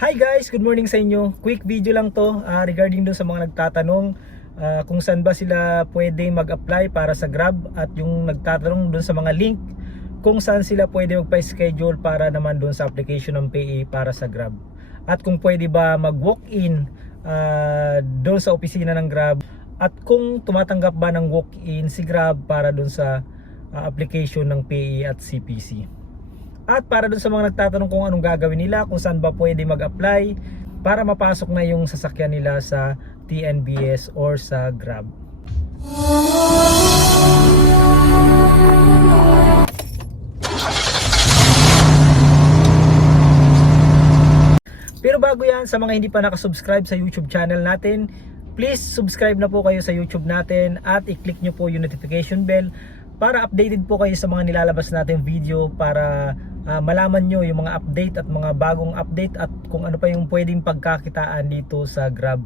Hi guys, good morning sa inyo. Quick video lang to ah, regarding dun sa mga nagtatanong ah, kung saan ba sila pwede mag-apply para sa Grab at yung nagtatanong dun sa mga link kung saan sila pwede magpa-schedule para naman dun sa application ng PE para sa Grab. At kung pwede ba mag-walk-in ah, dun sa opisina ng Grab at kung tumatanggap ba ng walk-in si Grab para dun sa ah, application ng PE at CPC. At para dun sa mga nagtatanong kung anong gagawin nila, kung saan ba pwede mag-apply para mapasok na yung sasakyan nila sa TNBS or sa Grab. Pero bago yan, sa mga hindi pa nakasubscribe sa YouTube channel natin, please subscribe na po kayo sa YouTube natin at i-click nyo po yung notification bell para updated po kayo sa mga nilalabas natin video para ah, malaman nyo yung mga update at mga bagong update at kung ano pa yung pwedeng pagkakitaan dito sa Grab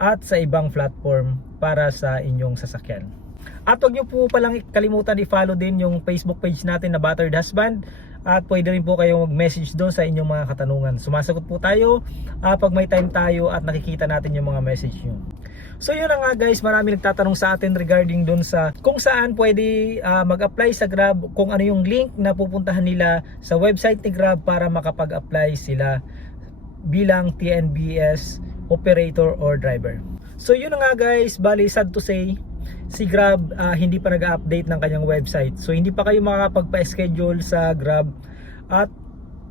at sa ibang platform para sa inyong sasakyan. At huwag nyo po palang kalimutan i-follow din yung Facebook page natin na Battered Husband at pwede rin po kayong mag-message doon sa inyong mga katanungan. Sumasagot po tayo ah, pag may time tayo at nakikita natin yung mga message nyo. So yun na nga guys, marami nagtatanong sa atin regarding doon sa kung saan pwede ah, mag-apply sa Grab, kung ano yung link na pupuntahan nila sa website ni Grab para makapag-apply sila bilang TNBS operator or driver. So yun na nga guys, bali sad to say, si Grab ah, hindi pa nag-update ng kanyang website. So hindi pa kayo makakapagpa-schedule sa Grab at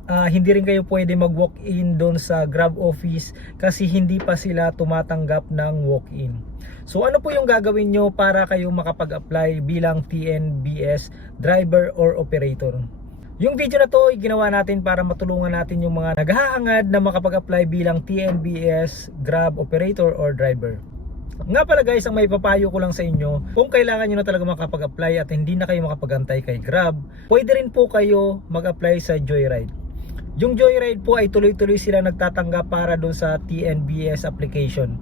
ah, hindi rin kayo pwede mag-walk-in doon sa Grab office kasi hindi pa sila tumatanggap ng walk-in. So ano po yung gagawin nyo para kayo makapag-apply bilang TNBS driver or operator? Yung video na to ay ginawa natin para matulungan natin yung mga naghahangad na makapag-apply bilang TNBS Grab operator or driver. Nga pala guys, ang may papayo ko lang sa inyo, kung kailangan nyo na talaga makapag-apply at hindi na kayo makapagantay kay Grab, pwede rin po kayo mag-apply sa Joyride. Yung Joyride po ay tuloy-tuloy sila nagtatanggap para doon sa TNBS application.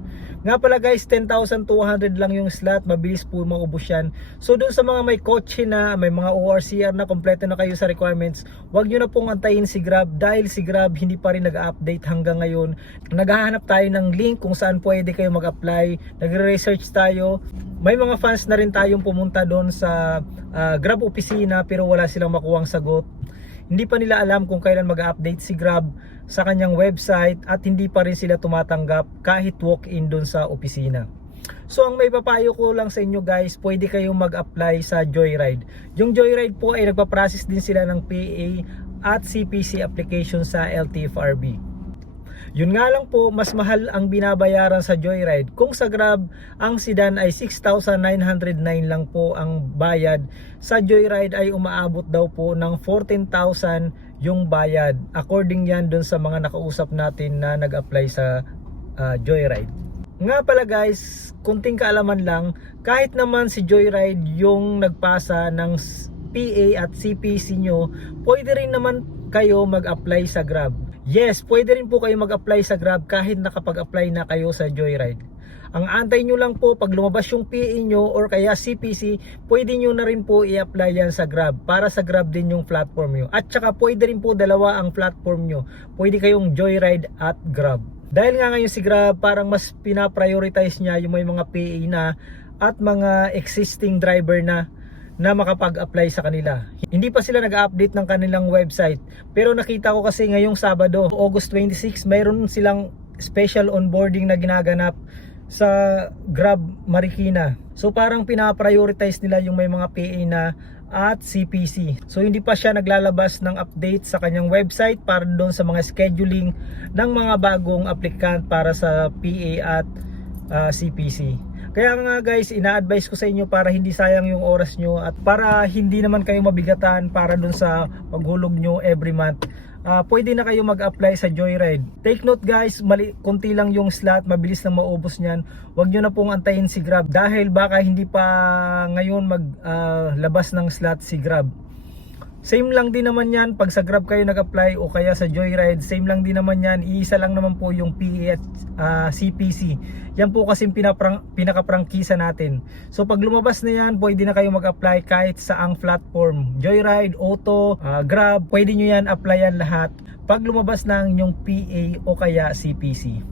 Nga pala guys, 10,200 lang yung slot, mabilis po maubos yan. So doon sa mga may kotse na, may mga ORCR na kompleto na kayo sa requirements, wag nyo na pong antayin si Grab dahil si Grab hindi pa rin nag-update hanggang ngayon. Naghahanap tayo ng link kung saan pwede kayo mag-apply, nagre-research tayo. May mga fans na rin tayong pumunta doon sa ah, Grab opisina pero wala silang makuwang sagot hindi pa nila alam kung kailan mag-update si Grab sa kanyang website at hindi pa rin sila tumatanggap kahit walk-in doon sa opisina. So ang may papayo ko lang sa inyo guys, pwede kayong mag-apply sa Joyride. Yung Joyride po ay nagpa-process din sila ng PA at CPC application sa LTFRB. Yun nga lang po, mas mahal ang binabayaran sa Joyride. Kung sa Grab, ang sedan ay 6,909 lang po ang bayad. Sa Joyride ay umaabot daw po ng 14,000 yung bayad. According yan dun sa mga nakausap natin na nag-apply sa ah, Joyride. Nga pala guys, kunting kaalaman lang, kahit naman si Joyride yung nagpasa ng PA at CPC nyo, pwede rin naman kayo mag-apply sa Grab. Yes, pwede rin po kayo mag-apply sa Grab kahit nakapag-apply na kayo sa Joyride. Ang antay nyo lang po, pag lumabas yung PA nyo or kaya CPC, pwede nyo na rin po i-apply yan sa Grab para sa Grab din yung platform nyo. At saka pwede rin po dalawa ang platform nyo. Pwede kayong Joyride at Grab. Dahil nga ngayon si Grab parang mas pinaprioritize niya yung may mga PA na at mga existing driver na na makapag-apply sa kanila. Hindi pa sila nag-update ng kanilang website. Pero nakita ko kasi ngayong Sabado, August 26, mayroon silang special onboarding na ginaganap sa Grab Marikina. So parang pinaprioritize nila yung may mga PA na at CPC. So hindi pa siya naglalabas ng update sa kanyang website para doon sa mga scheduling ng mga bagong applicant para sa PA at ah, CPC. Kaya nga guys, ina-advise ko sa inyo para hindi sayang yung oras nyo at para hindi naman kayo mabigatan para dun sa paghulog nyo every month. Ah, pwede na kayo mag-apply sa Joyride. Take note guys, mali, konti lang yung slot, mabilis na maubos niyan. Huwag nyo na pong antayin si Grab dahil baka hindi pa ngayon maglabas ng slot si Grab. Same lang din naman yan pag sa Grab kayo nag-apply o kaya sa Joyride, same lang din naman yan. Iisa lang naman po yung PE at ah, CPC. Yan po kasi pinaprang, pinakaprangkisa natin. So pag lumabas na yan, pwede na kayo mag-apply kahit sa ang platform. Joyride, Auto, ah, Grab, pwede nyo yan applyan lahat. pag lumabas ng yung PA o kaya CPC.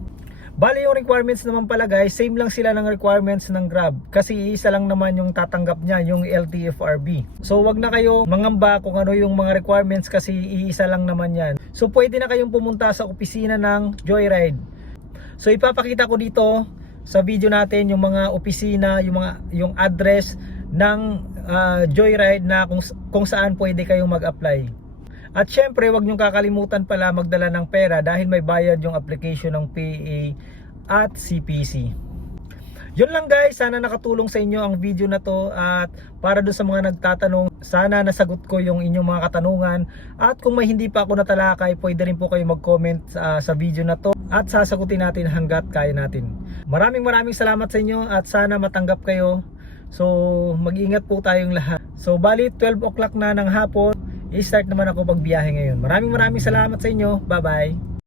Bali yung requirements naman pala guys, same lang sila ng requirements ng Grab kasi isa lang naman yung tatanggap niya, yung LTFRB. So wag na kayo mangamba kung ano yung mga requirements kasi iisa lang naman yan. So pwede na kayong pumunta sa opisina ng Joyride. So ipapakita ko dito sa video natin yung mga opisina, yung mga yung address ng ah, Joyride na kung kung saan pwede kayong mag-apply. At syempre, wag niyong kakalimutan pala magdala ng pera dahil may bayad yung application ng PA at CPC. Yun lang guys, sana nakatulong sa inyo ang video na to at para doon sa mga nagtatanong, sana nasagot ko yung inyong mga katanungan at kung may hindi pa ako natalakay, pwede rin po kayo mag-comment sa, sa video na to at sasagutin natin hanggat kaya natin. Maraming maraming salamat sa inyo at sana matanggap kayo. So mag-ingat po tayong lahat. So bali 12 o'clock na ng hapon, i-start naman ako pagbiyahe ngayon. Maraming maraming salamat sa inyo. Bye bye.